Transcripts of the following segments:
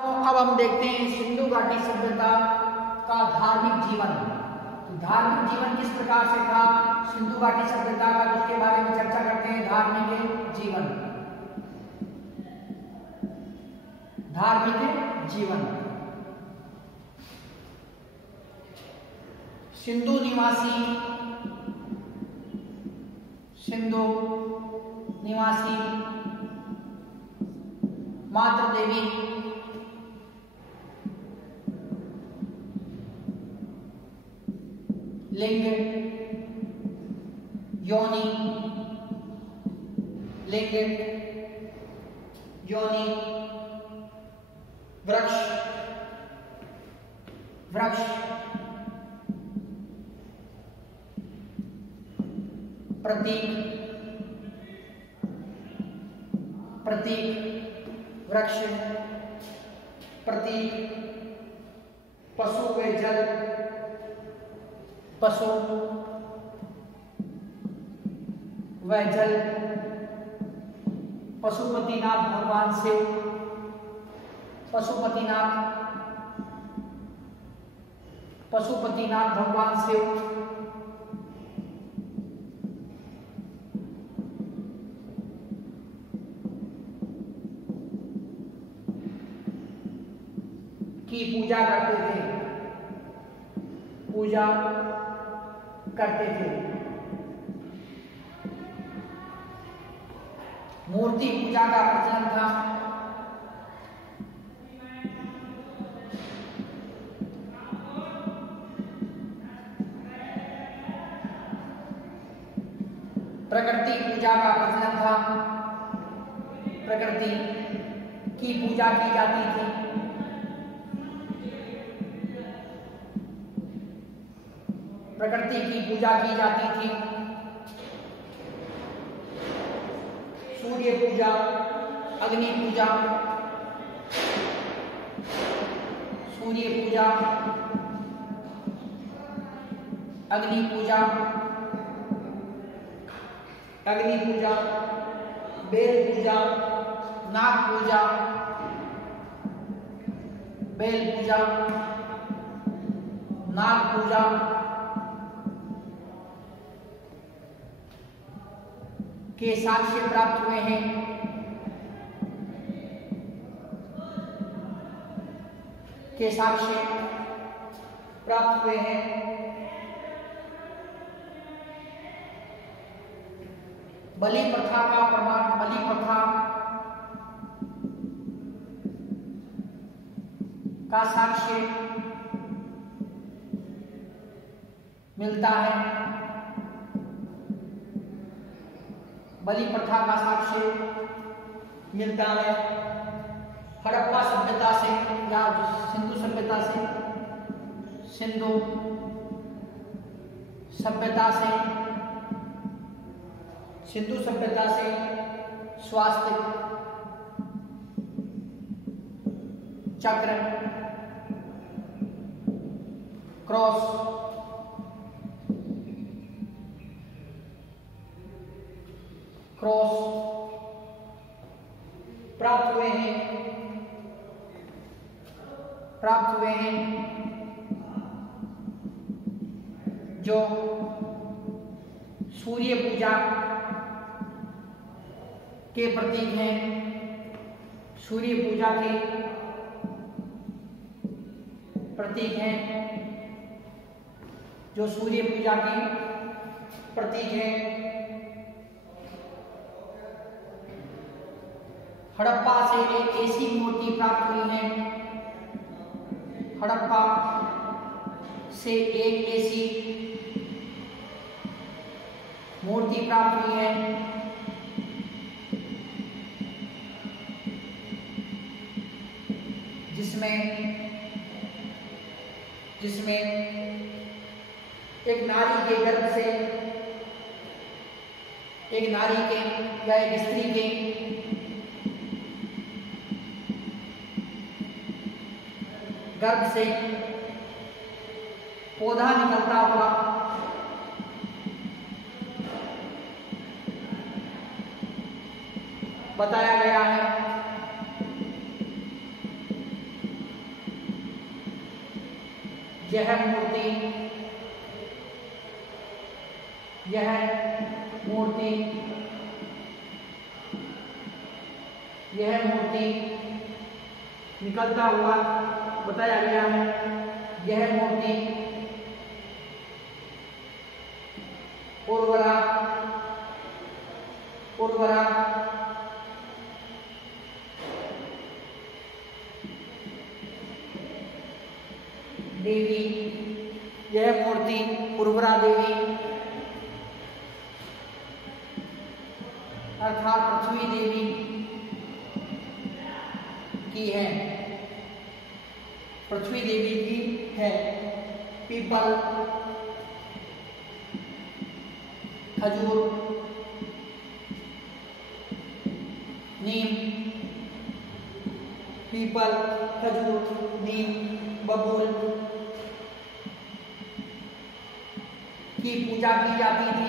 तो अब हम देखते हैं सिंधु घाटी सभ्यता का धार्मिक जीवन। तो धार्मिक जीवन किस प्रकार से था सिंधु घाटी सभ्यता का, उसके बारे में चर्चा करते हैं। धार्मिक जीवन, धार्मिक जीवन। सिंधु निवासी मातृ देवी लिंग योनि वृक्ष प्रतीक वृक्ष प्रतीक पशु व जल पशुपतिनाथ भगवान शिव, पशुपतिनाथ भगवान शिव, की पूजा करते थे। मूर्ति पूजा का प्रचलन था। प्रकृति पूजा का प्रचलन था। प्रकृति की पूजा की जाती थी। सूर्य पूजा, अग्नि पूजा, बेल पूजा, नाग पूजा, के साक्ष्य प्राप्त हुए हैं। बलि प्रथा का प्रमाण, बलि प्रथा का साक्ष्य मिलता है। हड़प्पा सभ्यता से या सिंधु सभ्यता से स्वास्थ्य चक्र, क्रॉस प्राप्त हुए हैं जो सूर्य पूजा के प्रतीक हैं। हड़प्पा से एक ऐसी मूर्ति प्राप्त हुई है। जिसमें एक नारी के गर्भ से, एक नारी के या एक स्त्री के गर्भ से पौधा निकलता हुआ बताया गया है। यह मूर्ति निकलता हुआ बताया गया है। यह मूर्ति उर्वरा देवी, यह मूर्ति उर्वरा देवी अर्थात पृथ्वी देवी की है, पृथ्वी देवी की है। पीपल, खजूर, नीम, पीपल, खजूर, नीम, बबूल की पूजा की जाती थी।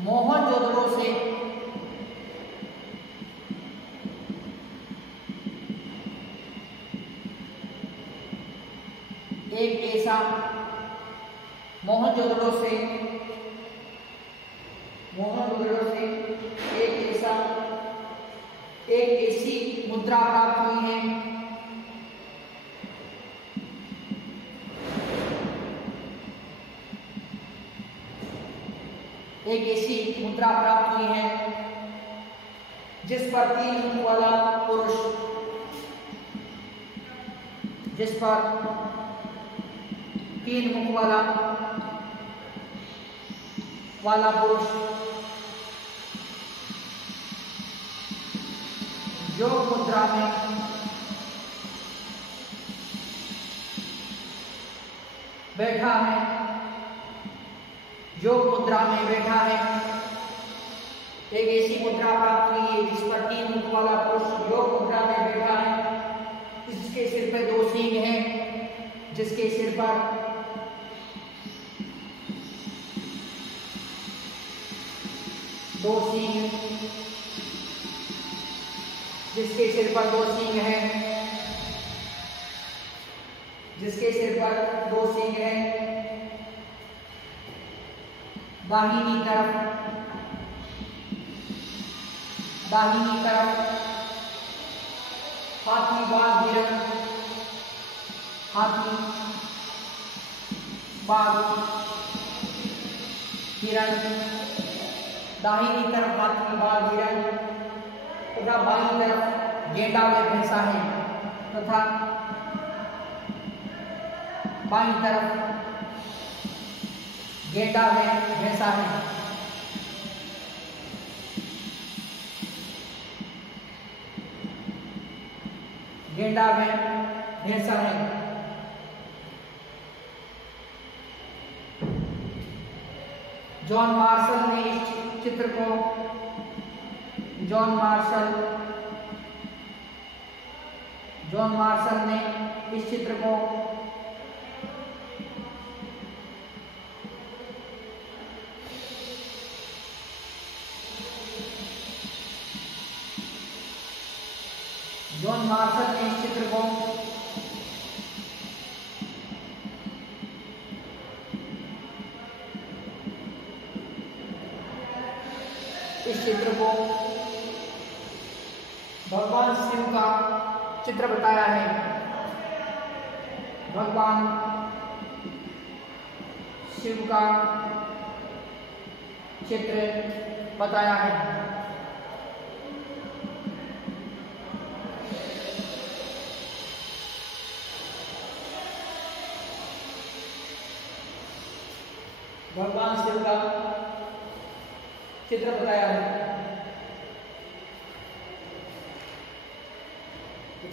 मोहनजोदड़ो से एक ऐसी मुद्रा प्राप्त हुई है जिस पर 3 मुख वाला पुरुष योग मुद्रा में बैठा है। एक ऐसी मुद्रा प्राप्त हुई है जिस पर 3 मुख वाला पुरुष योग मुद्रा में बैठा है। इसके सिर पे 2 सींग हैं, जिसके सिर पर दो सींग हैं। दाहिनी तरफ हाथी बाघ हिरण, दाहिनी तरफ हाथी बाघ हिरण तथा बाईं तरफ गेंडा व भैंसा है तथा बाईं तरफ गेंडा व भैंसा है। जॉन मार्शल ने इस चित्र को भगवान शिव का चित्र बताया है। भगवान शिव का चित्र बताया है। भगवान शिव का चित्र बताया है।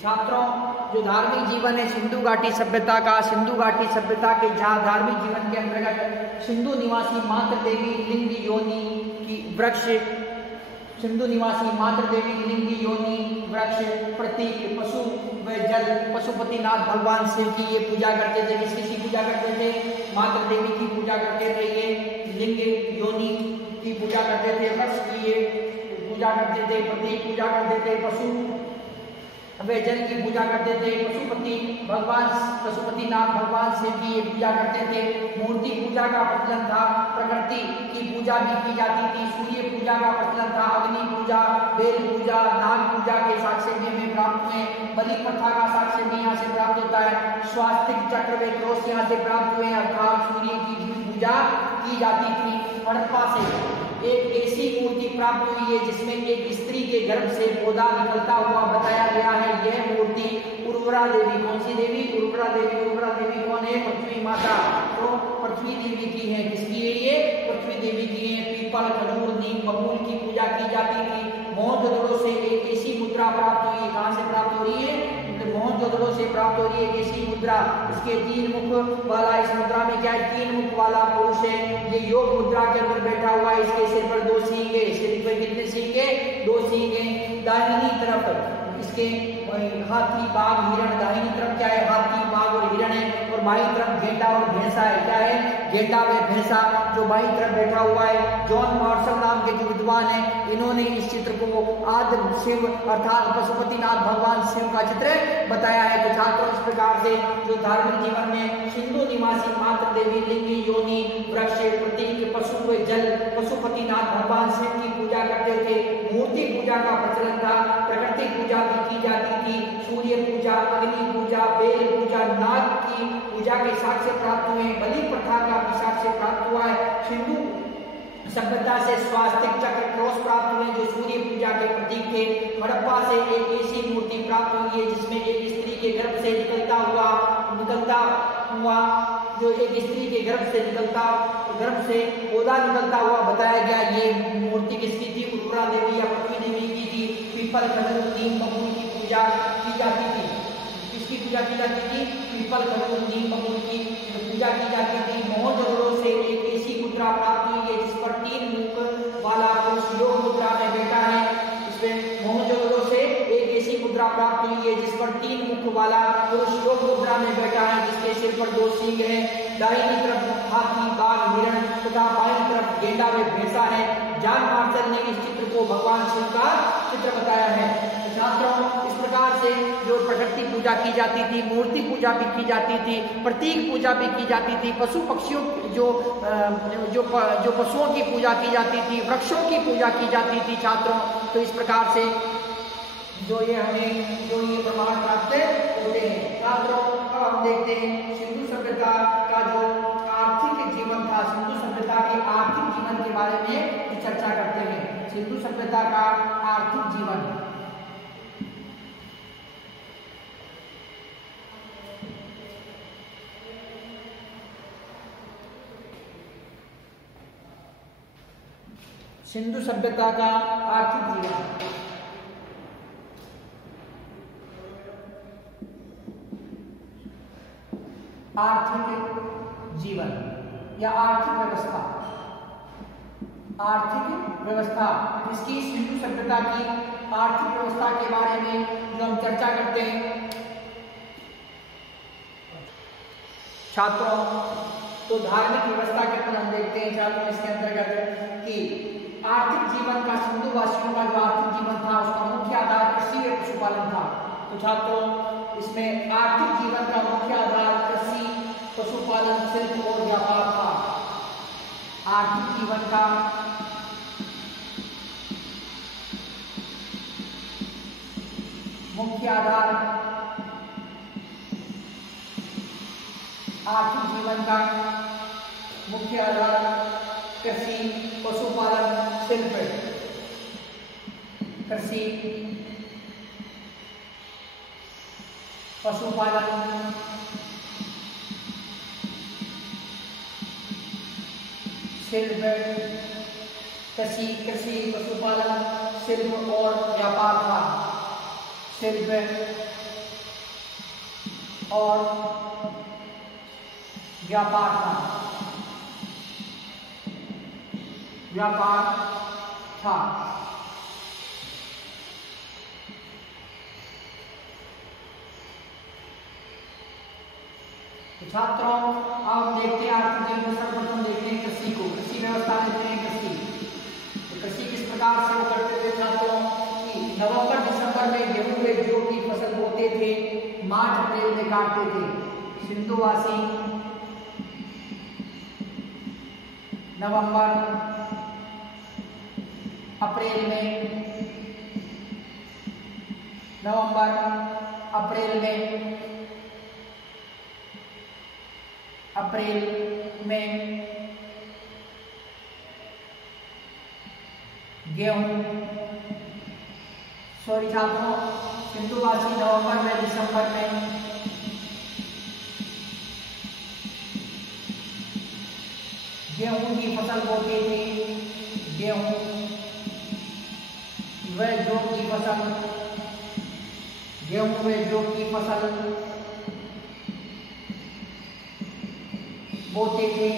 छात्रों, जो धार्मिक जीवन है सिंधु घाटी सभ्यता का, सिंधु घाटी सभ्यता के जहाँ धार्मिक जीवन के अंतर्गत सिंधु निवासी मातृ देवी लिंग योनि की वृक्ष सिंधु निवासी मातृ देवी लिंगी योनि वृक्ष प्रतीक पशु व जल पशुपतिनाथ भगवान शिव की ये पूजा करते थे। किसकी पूजा करते थे? मातृ देवी की पूजा करते थे, ये लिंग योनि की पूजा करते थे, वृक्ष की ये पूजा करते थे, प्रतीक पूजा करते थे, पशु वे जल की पूजा करते थे, पशुपतिनाथ भगवान शिव की ये पूजा करते थे। मूर्ति पूजा का प्रचलन था, प्रकृति की पूजा भी की जाती थी, सूर्य पूजा का प्रचलन था, अग्नि पूजा, बेल पूजा, नाग पूजा के साक्ष्य भी हमें प्राप्त हुए, बलि प्रथा का साक्ष्य भी यहाँ से प्राप्त होता है, स्वास्तिक चक्र व क्रॉस यहाँ से प्राप्त हुए, अर्थात सूर्य की भी पूजा की जाती थी। हड़प्पा से एक ऐसी मूर्ति प्राप्त हुई है जिसमें एक स्त्री के गर्भ से पौधा निकलता हुआ बताया गया है। यह मूर्ति उर्वरा देवी, कौन सी देवी? उर्वरा देवी। उर्वरा देवी कौन है? पृथ्वी माता, तो पृथ्वी देवी की है। किसकी है ये? पृथ्वी देवी की है। पीपल, खजूर, नीम, बबूल की पूजा की जाती थी। मोहनजोदड़ो से एक ऐसी मुद्रा प्राप्त हुई है, कहाँ से प्राप्त हो रही है? मोहनजोदड़ो से प्राप्त हो रही है ऐसी मुद्रा, इसके 3 मुख वाला, इस मुद्रा में क्या है? 3 मुख वाला पुरुष है, ये योग मुद्रा के अंदर बैठा हुआ है, इसके सिर पर 2 सींग है, इसके सिर पर कितने सींग है? 2 सींग है। दाहिनी तरफ इसके हाथी, बाघ, हिरण, दाहिनी तरफ क्या है? हाथी, बाघ और हिरण है, और बाईं तरफ गेंडा और भैंसा है। क्या है? गेंडा व भैंसा जो बाईं तरफ बैठा हुआ है। जॉन मार्शल नाम के जो विद्वान है, इन्होंने इस चित्र को आदि शिव अर्थात पशुपतिनाथ भगवान शिव का चित्र बताया है। तो छात्रों, इस प्रकार से जो धार्मिक जीवन में सिंधु निवासी मातृ देवी लिंगी योनि वृक्ष प्रतीक पशु व जल पशुपतिनाथ भगवान शिव की पूजा करते थे। मूर्ति पूजा का प्रचलन था, प्रकृति पूजा भी की जाती थी, सूर्य पूजा, अग्नि पूजा, बेल पूजा, नाग की पूजा के साक्ष्य प्राप्त हुए, बलि प्रथा का भी साक्ष्य प्राप्त हुआ है। सिंधु सभ्यता से स्वास्तिक चक्र क्रॉस प्राप्त हुए जो सूर्य पूजा के प्रतीक थे। हड़प्पा से एक ऐसी मूर्ति प्राप्त हुई है जिसमें एक स्त्री के गर्भ से निकलता हुआ जो एक स्त्री के गर्भ से पौधा निकलता हुआ बताया गया। ये मूर्ति किसकी थी? उर्वरा देवी या पृथ्वी देवी की थी। पीपल, खजूर, नीम, बबूल की पूजा की जाती थी। किसकी पूजा की जाती थी? पीपल, खजूर, नीम, बबूल की पूजा की जाती थी। मोहनजोदड़ो से एक ऐसी मुद्रा प्राप्त हुई है जिस पर 3 मुख वाला पुरुष योग मुद्रा में बैठा है। इसमें मोहनजोदड़ो से एक ऐसी मुद्रा प्राप्त हुई है जिस पर 3 मुख वाला पुरुष योग मुद्रा में बैठा है, जिसके सिर पर 2 सींग है। दाहिनी तरफ हाथी, बाघ, हिरण तथा बाईं तरफ गेंडा व भैंसा है। जॉन मार्शल ने इस चित्र को भगवान शिव का चित्र बताया है। छात्रों, इस प्रकार से जो प्रकृति पूजा की जाती थी, मूर्ति पूजा भी की जाती थी, प्रतीक पूजा भी की जाती थी, पशु पक्षियों जो पशुओं की पूजा की जाती थी, वृक्षों की पूजा की जाती थी। छात्रों, तो इस प्रकार से जो ये प्रमाण प्राप्त होते हैं। छात्रों, अब हम देखते हैं सिंधु सभ्यता का जो आर्थिक जीवन था, सिंधु सभ्यता के आर्थिक जीवन के बारे में चर्चा करते हैं। सिंधु सभ्यता का आर्थिक जीवन, सिंधु सभ्यता का आर्थिक जीवन। आर्थिक जीवन या आर्थिक व्यवस्था, आर्थिक व्यवस्था इसकी सिंधु सभ्यता की आर्थिक व्यवस्था के बारे में जो हम चर्चा करते हैं छात्रों, तो धार्मिक व्यवस्था के अंदर हम देखते हैं छात्रों इसके अंतर्गत कि आर्थिक जीवन का सिंधु वासियों का जो आर्थिक जीवन था उसका मुख्य आधार कृषि व पशुपालन था। तो छात्रों, इसमें आर्थिक जीवन का मुख्य आधार कृषि, पशुपालन, शिल्प और व्यापार था। आर्थिक जीवन का मुख्य आधार, आर्थिक जीवन का मुख्य आधार कृषि, पशुपालन, शिल्प, कृषि, पशुपालन, शिल्प, कृषि, पशुपालन, शिल्प और व्यापार था। शिल्प और व्यापार था। था। था। था। व्यापार था। तो छात्रों अब देखते हैं आर्थिक जीवन में सर्वप्रथम देखते हैं कृषि को। कृषि व्यवस्था लेते हैं कृषि। तो कृषि किस प्रकार से वो करते थे छात्रों कि नवंबर दिसंबर में गेहूं व जौ की फसल बोते थे, मार्च अप्रैल में काटते थे। सिंधुवासी नवंबर अप्रैल में गेहूं छात्रों सिंधुवासी नवंबर में दिसंबर में गेहूं की फसल बोते थे। गेहूं व जौ की फसल बोते थे।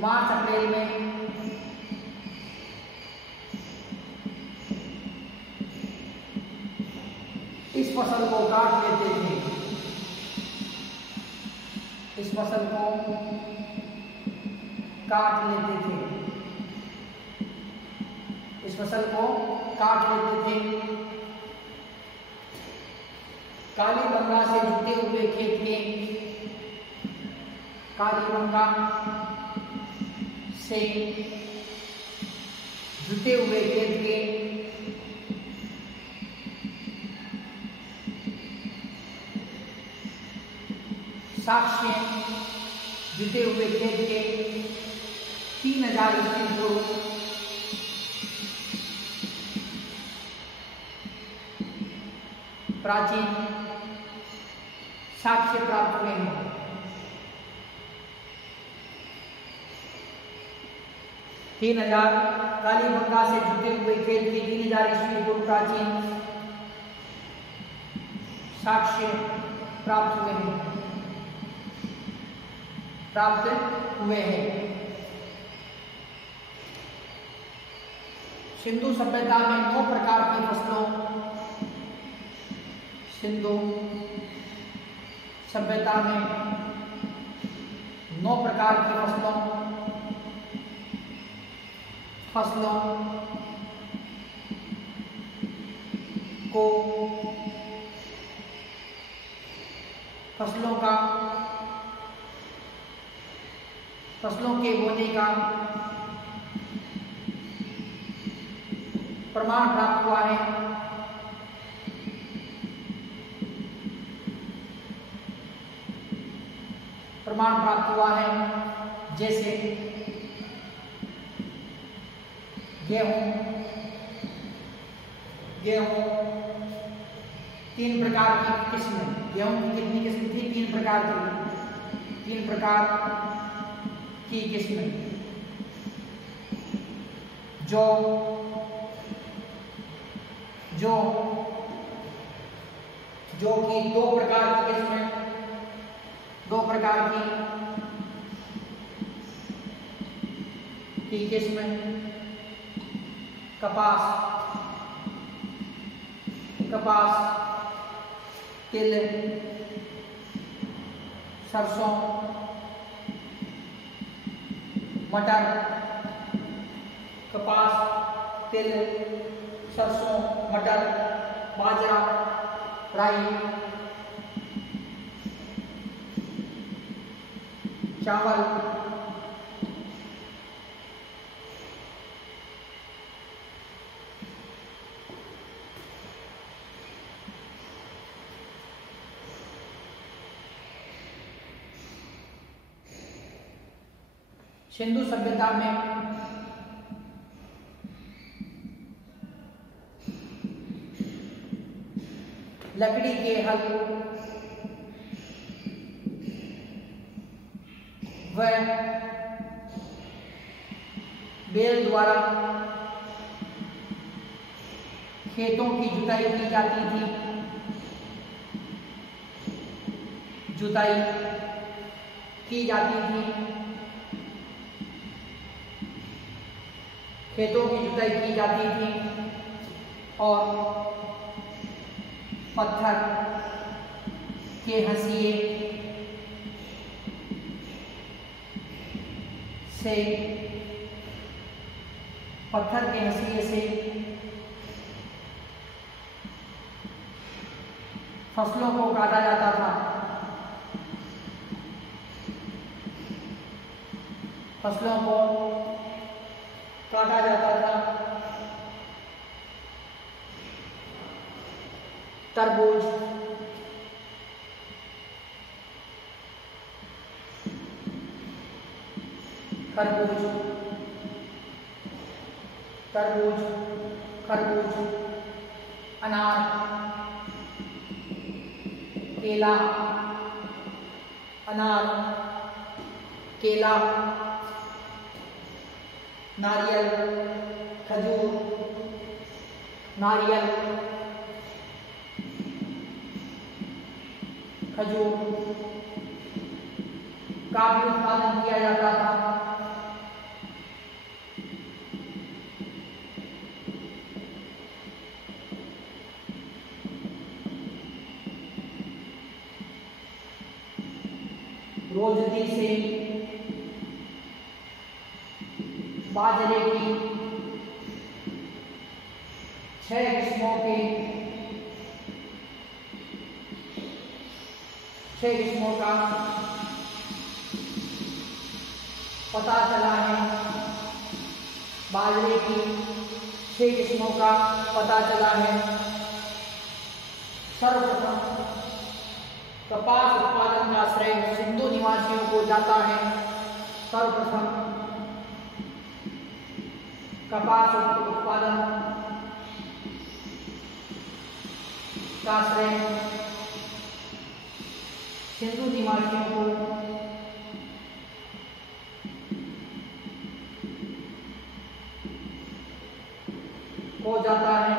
मार्च अप्रैल में इस फसल को काट लेते थे। कालीबंगा से जुटे हुए खेत के साक्ष्य 3000 ईस्वी पूर्व प्राचीन साक्ष्य प्राप्त हुए हैं। कालीबंगा से जुटे हुए खेत के 3000 ईस्वी पूर्व प्राचीन साक्ष्य प्राप्त हुए हैं। सिंधु सभ्यता में 9 प्रकार की फसलों फसलों के बोने का प्रमाण प्राप्त हुआ है। जैसे गेहूं 3 प्रकार की किस्में। गेहूं की कितनी किस्म थी? 3 प्रकार की किस्में। जौ की 2 प्रकार की किस्में, 2 प्रकार की किस्में। कपास, तिल, सरसों, मटर। कपास, तिल, सरसों, मटर, बाजरा, राई, चावल। सिंधु सभ्यता में लकड़ी के हल व बैल द्वारा खेतों की जुताई की जाती थी। खेतों की जुताई की जाती थी और पत्थर के हंसिए से फसलों को काटा जाता था। तरबूज, खरबूज, अनार, केला, नारियल, खजूर का भी उत्पादन किया जाता था। रोजदी से बाजरे की 6 किस्मों का पता चला है। बाजरे की 6 किस्मों का पता चला है। सर्वप्रथम कपास उत्पादन का श्रेय सिंधु निवासियों को जाता है। सर्वप्रथम कपास उत्पादन का श्रेय सिंधु निवासियों को जाता है।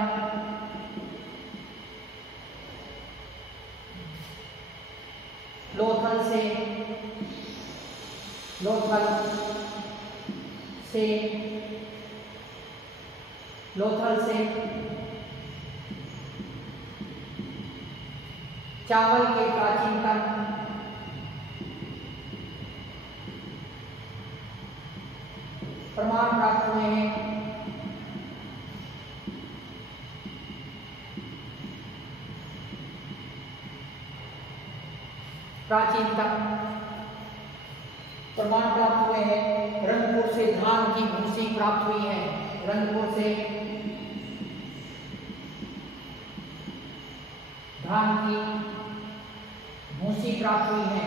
लोथल से चावल के प्राचीनतम प्रमाण प्राप्त हुए हैं। रंगपुर से धान की भूसी प्राप्त हुई है। रंगपुर से धान की भूसी प्राप्त हुई है।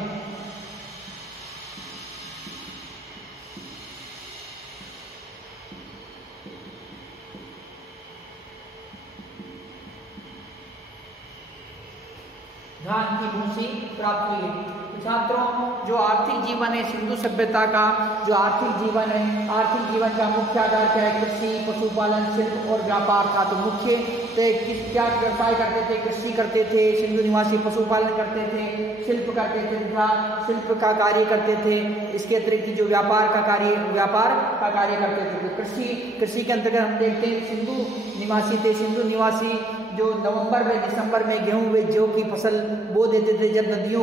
धान की भूसी प्राप्त हुई है। छात्रों, जो आर्थिक जीवन है सिंधु सभ्यता का, जो आर्थिक जीवन का मुख्य आधार क्या है? कृषि, पशुपालन, शिल्प और व्यापार का। तो मुख्य क्या व्यवसाय करते थे? कृषि करते थे सिंधु निवासी, पशुपालन करते थे, शिल्प करते थे तथा शिल्प का कार्य करते थे। इसके अतिरिक्त जो व्यापार का कार्य करते थे। तो कृषि के अंतर्गत हम देखते हैं सिंधु निवासी थे। सिंधु निवासी जो नवंबर में दिसंबर में गेहूं व जौ की फसल बो देते थे। जब नदियों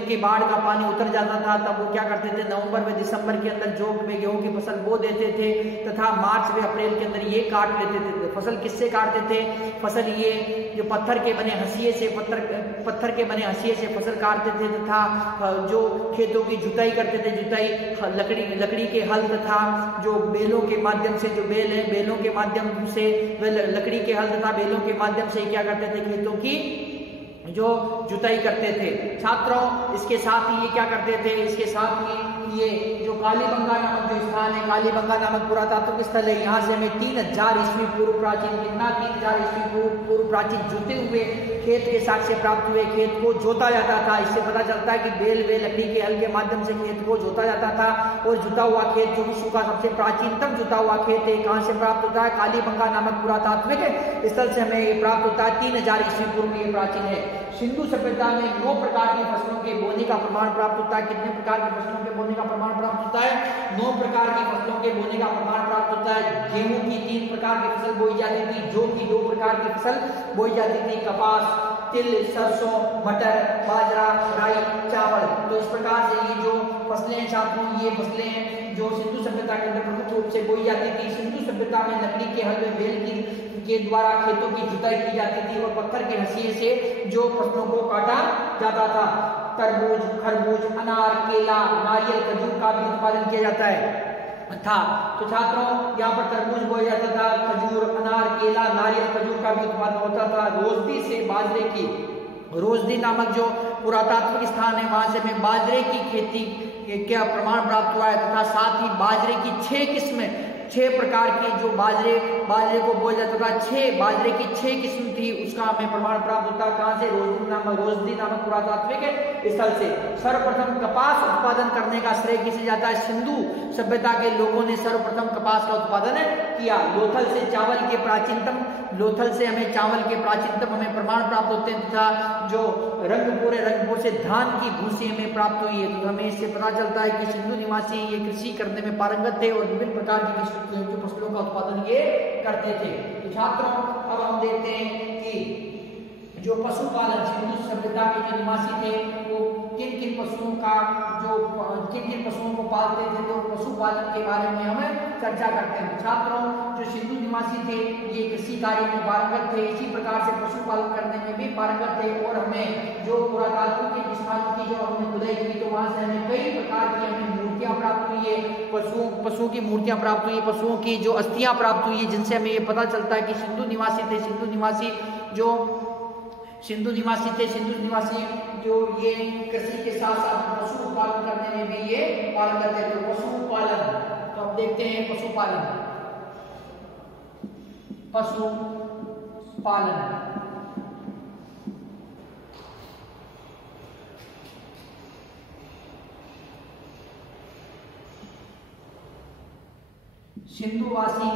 के बाढ़ का पानी उतर जाता था तब वो क्या करते थे? नवंबर में दिसंबर के अंदर जौ व गेहूं की फसल बो देते थे तथा मार्च व अप्रैल के अंदर ये काट लेते थे। फसल किससे काटते थे? फसल ये जो पत्थर के बने हंसिए से फसल काटते थे तथा जो खेतों की जुताई करते थे, लकड़ी के हल तथा जो बेलों के माध्यम से, जो बेल है बेलों के माध्यम से, लकड़ी के हल तथा बेलों के माध्यम से क्या करते थे? खेतों की जो जुताई करते थे। छात्रों, इसके साथ ही ये क्या करते थे? इसके साथ ही ये जो कालीबंगा नामक जो स्थान है, कालीबंगा नामक पुरातात्विक स्थल है, यहाँ से हमें 3000 ईस्वी पूर्व प्राचीन, कितना 3000 ईस्वी पूर्व प्राचीन जुते हुए खेत के साक्ष्य प्राप्त हुए। खेत को जोता जाता था। इससे पता चलता है कि बेल व लकड़ी के हल के माध्यम से खेत को जोता जाता था। और जुता हुआ खेत जो विश्व का सबसे प्राचीनतम जुता हुआ खेत है, कहाँ से प्राप्त होता है? कालीबंगा नामक पुरातात्विक स्थल से हमें ये प्राप्त होता है। 3000 ईस्वी पूर्व ये प्राचीन है। सिंधु सभ्यता में 9 प्रकार की फसलों के बोने का प्रमाण प्राप्त होता है। कितने प्रकार की फसलों के बोने का प्रमाण प्राप्त होता है? 9 प्रकार की फसलों के बोने का प्रमाण प्राप्त होता है। गेहूं की 3 प्रकार की फसल बोई जाती थी, जौ की 2 प्रकार की फसल बोई जाती थी, कपास, तिल, सरसों, मटर, बाजरा, राई, चावल। तो इस प्रकार से ये जो फसलें हैं छात्रों, ये फसलें हैं जो सिंधु सभ्यता के अंदर प्रमुख रूप से बोई जाती थी। सिंधु सभ्यता में लकड़ी के हल में बैल के द्वारा खेतों की जुताई की जाती थी और पत्थर के हंसिए से जो फसलों को काटा जाता था। तरबूज, खरबूज, अनार, केला, नारियल, खजूर का भी उत्पादन किया जाता है था। तो छात्रों यहाँ पर तरबूज बोया जाता था, खजूर, अनार, केला, नारियल, खजूर का भी उत्पादन होता था। रोजदी से बाजरे की, रोजदी नामक जो पुरातात्विक स्थान है वहां से हमें बाजरे की खेती क्या प्रमाण प्राप्त हुआ है तथा साथ ही बाजरे की 6 किस्में, 6 प्रकार की जो बाजरे को बोया जाता था, 6 बाजरे की 6 किस्म थी, उसका हमें प्रमाण प्राप्त होता है। कहां से? रोजदी नामक पुरातात्विक स्थल से। सर्वप्रथम कपास उत्पादन करने का श्रेय किसे जाता है? सिंधु सभ्यता के लोगों ने सर्वप्रथम कपास का उत्पादन किया। लोथल से चावल के प्राचीनतम, लोथल से हमें चावल के प्राचीनतम हमें प्रमाण प्राप्त होते हैं तथा जो रंगपुर से धान की भूसी हमें प्राप्त हुई है। तो हमें इससे पता चलता है कि सिंधु निवासी ये कृषि करने में पारंगत थे और विभिन्न प्रकार की जो फसलों का उत्पादन ये करते थे। तो छात्रों अब हम देखते हैं कि जो पशुपालन, सिंधु सभ्यता के जो निवासी थे वो किन किन पशुओं को पालते थे, तो पशुपालन के बारे में हम चर्चा करते हैं। छात्रों जो सिंधु निवासी थे ये कृषि कार्य में पारंगत थे, इसी प्रकार से पशुपालन करने में भी पारंगत थे। और हमें जो पुरातात्विक स्थानों की जो हमने खुदाई की तो वहां से हमें कई प्रकार की हमें मूर्तियां प्राप्त हुई है, पशुओं की मूर्तियां प्राप्त हुई है, पशुओं की जो अस्थियां प्राप्त हुई है, जिनसे हमें ये पता चलता है कि सिंधु निवासी थे। सिंधु निवासी जो ये कृषि के साथ साथ पशुपालन करने में भी ये पारंगत है। तो पशुपालन, तो अब देखते हैं पशुपालन। सिंधुवासी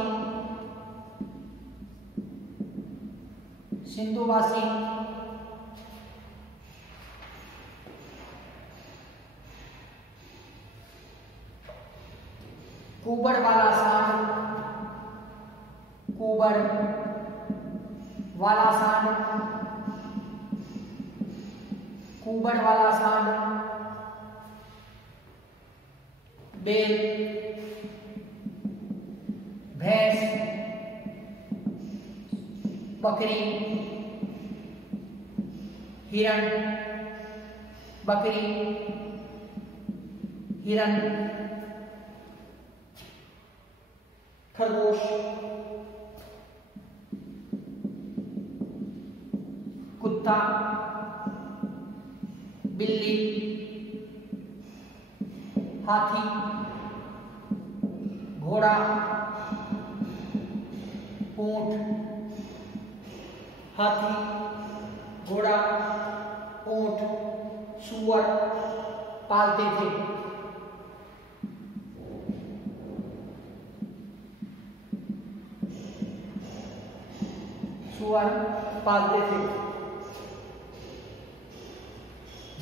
कुबड़ वाला सांड, बैल, भैंस, बकरी, हिरण, खरगोश, कुत्ता, बिल्ली, हाथी, घोड़ा, ऊंट, सूअर पालते थे।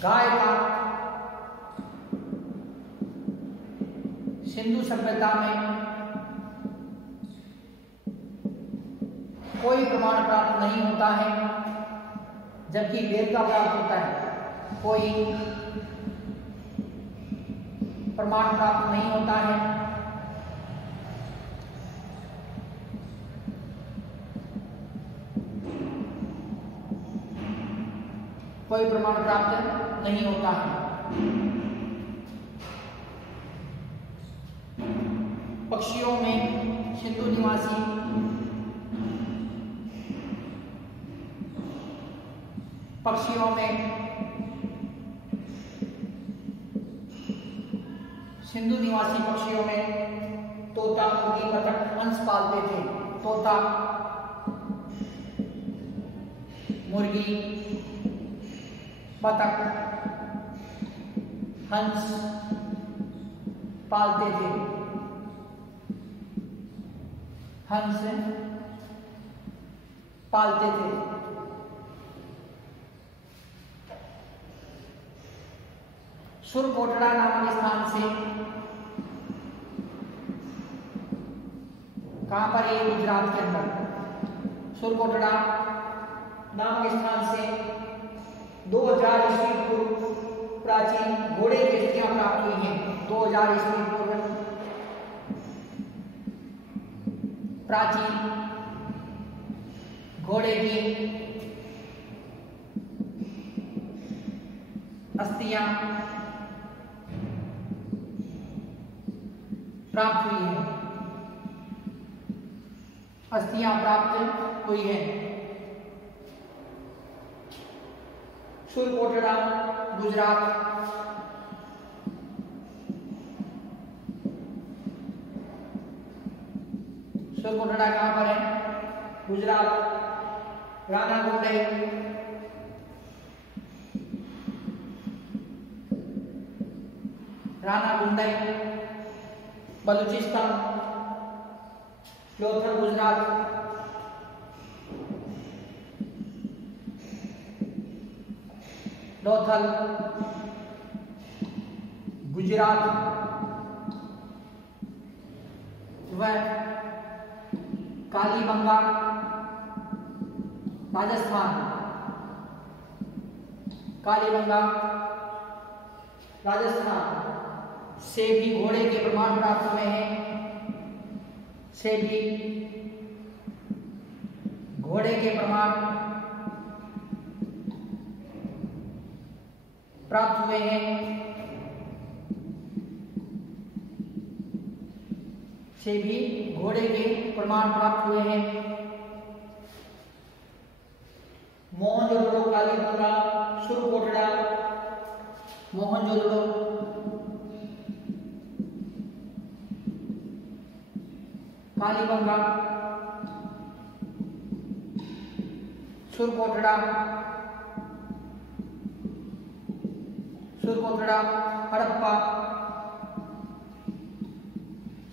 गाय का सिंधु सभ्यता में कोई प्रमाण प्राप्त नहीं होता है, जबकि बैल का प्राप्त होता है। कोई प्रमाण प्राप्त नहीं होता है। कोई प्रमाण प्राप्त नहीं होता है। पक्षियों में सिंधु निवासी पक्षियों में तोता, मुर्गी, बतख, हंस पालते थे। तोता, मुर्गी, बतख, हंस पालते थे। सुरकोटड़ा नामक स्थान से कहाँ पर? ये गुजरात के अंदर सुरकोटड़ा नामक स्थान से 2000 ईस्वी पूर्व प्राचीन घोड़े की अस्थियां प्राप्त हुई हैं। 2000 ईस्वी पूर्व प्राचीन घोड़े की अस्थियां प्राप्त हुई है। अस्थियां प्राप्त हुई है। सुरकोटड़ा गुजरात सुरकोटड़ा कहां पर है? गुजरात। रानागुंडई रानागुंडई बलूचिस्तान। लोथल गुजरात। लोथल गुजरात व कालीबंगा राजस्थान। कालीबंगा राजस्थान से भी घोड़े के प्रमाण प्राप्त हुए हैं। से भी घोड़े के प्रमाण प्राप्त हुए हैं। से भी घोड़े के प्रमाण प्राप्त हुए हैं। मोहनजोदड़ो कालीबंगा सुरकोटड़ा। मोहनजोदड़ो कालीबंगा सुरकोटड़ा। सुरकोटड़ा हड़प्पा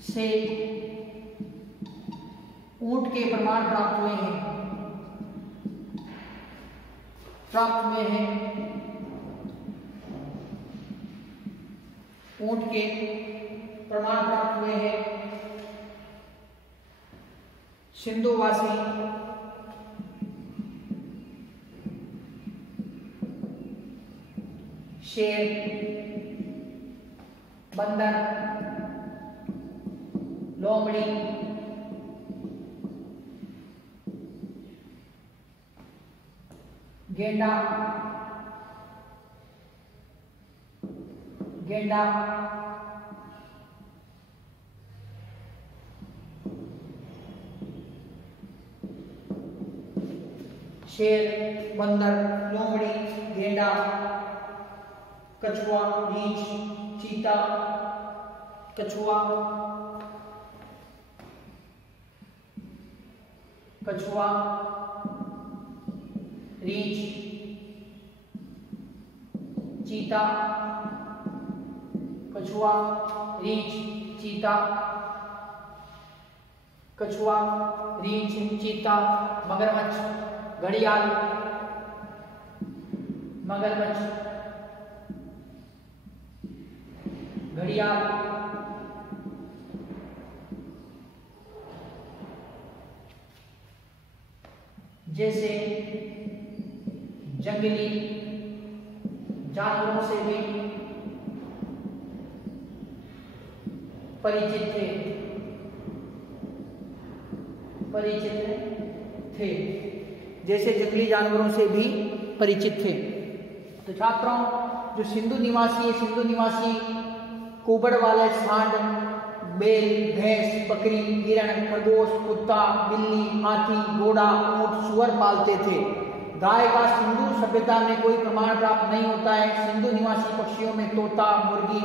से ऊंट के प्रमाण प्राप्त हुए हैं। ऊंट के प्रमाण प्राप्त हुए हैं। सिंधुवासी शेर, बंदर, लोमड़ी, गेंडा, गेंडा, शेर, बंदर, लोमड़ी, गेंडा, कछुआ, रीछ, चीता, कछुआ, कछुआ, रीछ, चीता, कछुआ, रीछ, चीता, कछुआ, रीछ, चीता, मगरमच्छ, घड़ियाल, मगरमच्छ, घड़ियाल, जैसे जंगली जानवरों से भी परिचित थे। जैसे जंगली जानवरों से भी परिचित थे। तो छात्रों, जो सिंधु निवासी कुबड़ वाले सांड, बैल, भैंस, बकरी, हिरण, खरगोश, कुत्ता, बिल्ली, हाथी, घोड़ा, ऊंट, सुअर पालते थे। गाय का सिंधु सभ्यता में कोई प्रमाण प्राप्त नहीं होता है। सिंधु निवासी पक्षियों में तोता, मुर्गी,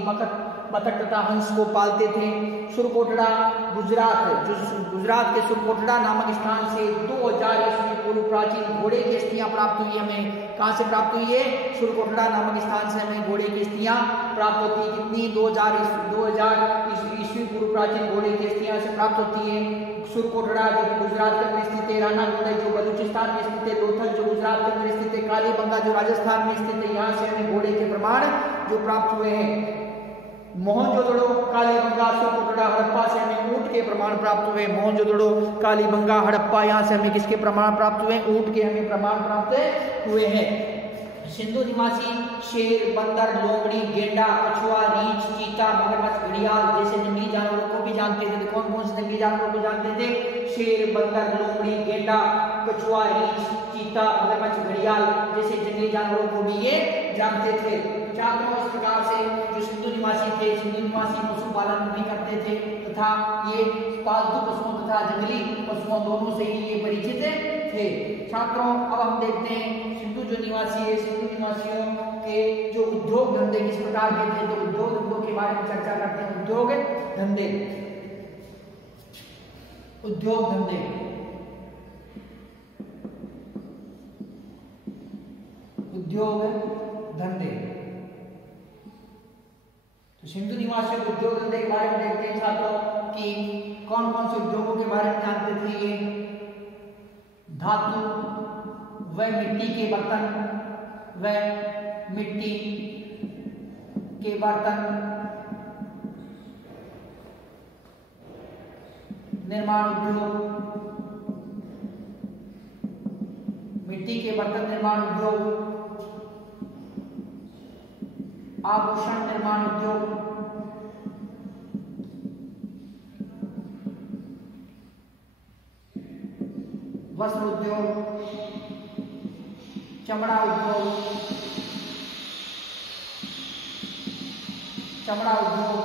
बतख तथा हंस को पालते थे। सुरकोटड़ा गुजरात, जो गुजरात के सुरकोटड़ा नामक स्थान से 2000 ईस्वी पूर्व प्राचीन घोड़े की अस्थियां प्राप्त हुई। हमें कहां से प्राप्त हुई है? सुरकोटड़ा नामक स्थान से हमें घोड़े की अस्थियां प्राप्त होती है। कितनी? 2000 ईस्वी पूर्व प्राचीन घोड़े की अस्थियां से प्राप्त होती है। सुरकोटड़ा जो गुजरात के अंदर स्थित है, रानागुंडई जो बलूचिस्तान में स्थित है, लोथल जो गुजरात के अंदर स्थित है, कालीबंगा जो राजस्थान में स्थित है, यहाँ से हमें घोड़े के प्रमाण जो प्राप्त हुए हैं। मोहनजोदड़ो, कालीबंगा, सुरकोटड़ा, हड़प्पा से हमें ऊंट के प्रमाण प्राप्त हुए। मोहनजोदड़ो, कालीबंगा, हड़प्पा, यहाँ से हमें किसके प्रमाण प्राप्त हुए? ऊंट के हमें प्रमाण प्राप्त हुए हैं। सिंधु निवासी शेर, बंदर, लोमड़ी, गेंडा, कछुआ, रीछ, चीता, मगरमच्छ, घड़ियाल जैसे जंगली जानवरों को भी जानते थे। कौन कौन से जंगली जानवरों को जानते थे? शेर, बंदर, लोमड़ी, गेंडा, कछुआ, रीछ, चीता, मगरमच्छ, घड़ियाल जैसे जंगली जानवरों को भी ये जानते थे। छात्रों, इस प्रकार से जो सिंधु निवासी थे, सिंधु निवासी पशुपालन भी करते थे तथा ये पालतू पशुओं तथा जंगली पशुओं दोनों से ही ये परिचित थे। छात्रों, अब हम देखते हैं सिंधु जो निवासी है, सिंधु निवासियों के जो उद्योग धंधे किस प्रकार के थे। तो उद्योग धंधों के बारे में चर्चा करते हैं। उद्योग धंधे, उद्योग धंधे, उद्योग धंधे। तो सिंधु निवासियों के उद्योग धंधे के बारे में देखते हैं छात्रों कि कौन कौन से उद्योगों के बारे में जानते थे ये। धातु व मिट्टी के बर्तन, व मिट्टी के बर्तन निर्माण उद्योग, मिट्टी के बर्तन निर्माण उद्योग, आभूषण निर्माण उद्योग, वस्त्र उद्योग, चमड़ा उद्योग, चमड़ा उद्योग,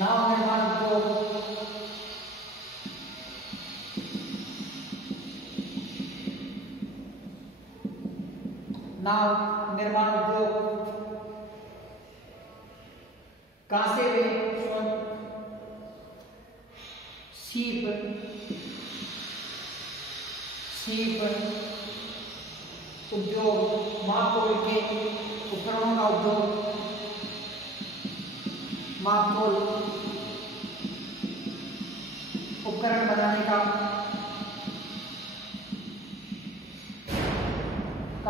नाव निर्माण उद्योग, नाव निर्माण उद्योग, कांसे में स्वर्ण, सीप उद्योग, मापतोल के उपकरणों का उद्योग, मापतोल उपकरण बनाने का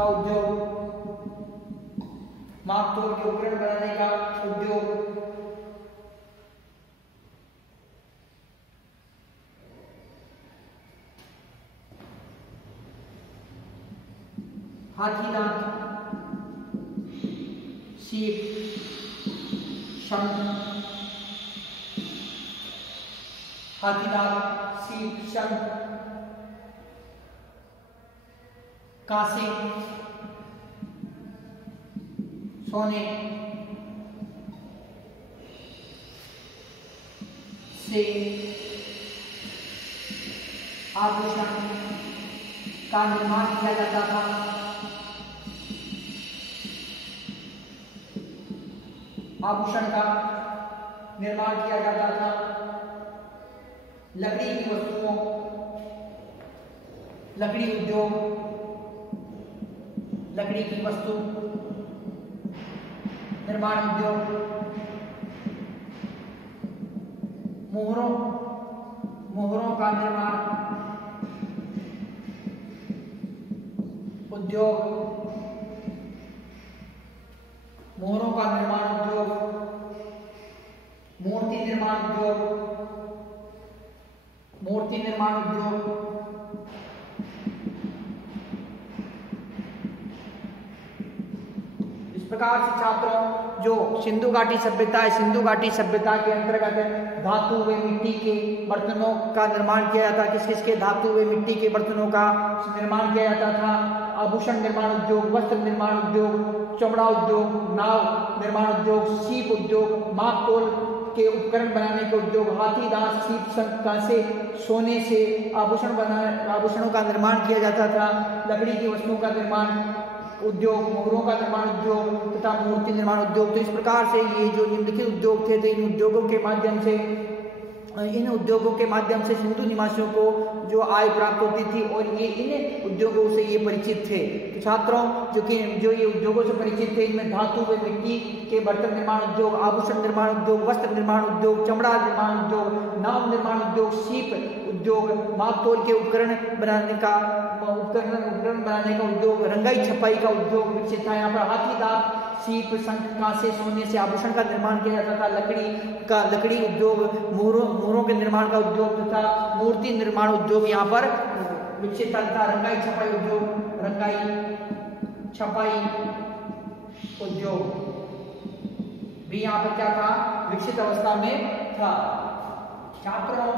उद्योग, मापतोल के उपकरण बनाने का उद्योग, हाथी दांत, सीप, शंख, हाथी दांत, सीप, शंख, कांसे, सोने से आभूषण का निर्माण किया जाता था। आभूषण का निर्माण किया जाता था। लकड़ी की वस्तुओं, लकड़ी उद्योग, लकड़ी की वस्तु निर्माण उद्योग, मोहरों का निर्माण उद्योग, मोहरों का निर्माण उद्योग, मूर्ति निर्माण उद्योग, मूर्ति निर्माण उद्योग, इस प्रकार से छात्रों जो सिंधु घाटी सभ्यता है, सिंधु घाटी सभ्यता के अंतर्गत धातु व मिट्टी के बर्तनों का निर्माण किया जाता। किस किस के धातु व मिट्टी के बर्तनों का निर्माण किया जाता था? आभूषण निर्माण उद्योग, वस्त्र निर्माण उद्योग, चमड़ा उद्योग, नाव निर्माण उद्योग, सीप उद्योग, मापतोल के उपकरण बनाने के उद्योग, हाथी दांत, सीप, शंख, कांसे, सोने से आभूषणों का निर्माण किया जाता था। लकड़ी की वस्तुओं का निर्माण उद्योग, मोहरों का निर्माण उद्योग तथा मूर्ति निर्माण उद्योग। तो इस प्रकार से ये जो निम्नलिखित उद्योग थे, तो इन उद्योगों के माध्यम से सिंधु निवासियों को जो आय प्राप्त होती थी और ये इन उद्योगों से ये परिचित थे। तो छात्रों जो ये उद्योगों से परिचित थे, इनमें धातु व मिट्टी के बर्तन निर्माण उद्योग, आभूषण निर्माण उद्योग, वस्त्र निर्माण उद्योग, चमड़ा निर्माण उद्योग, नाव निर्माण उद्योग, सीप उद्योग, मापतोल के उपकरण बनाने का उद्योग, रंगाई छपाई का उद्योग विकसित था। यहाँ पर हाथी दांत सीप, शंख, कांसे, सोने से आभूषण का निर्माण किया जाता था। लकड़ी उद्योग, मोहरों के निर्माण का उद्योग तथा मूर्ति निर्माण उद्योग यहाँ पर विकसित था। रंगाई छपाई उद्योग, रंगाई छपाई उद्योग भी यहाँ पर क्या था, विकसित अवस्था में था। छात्रों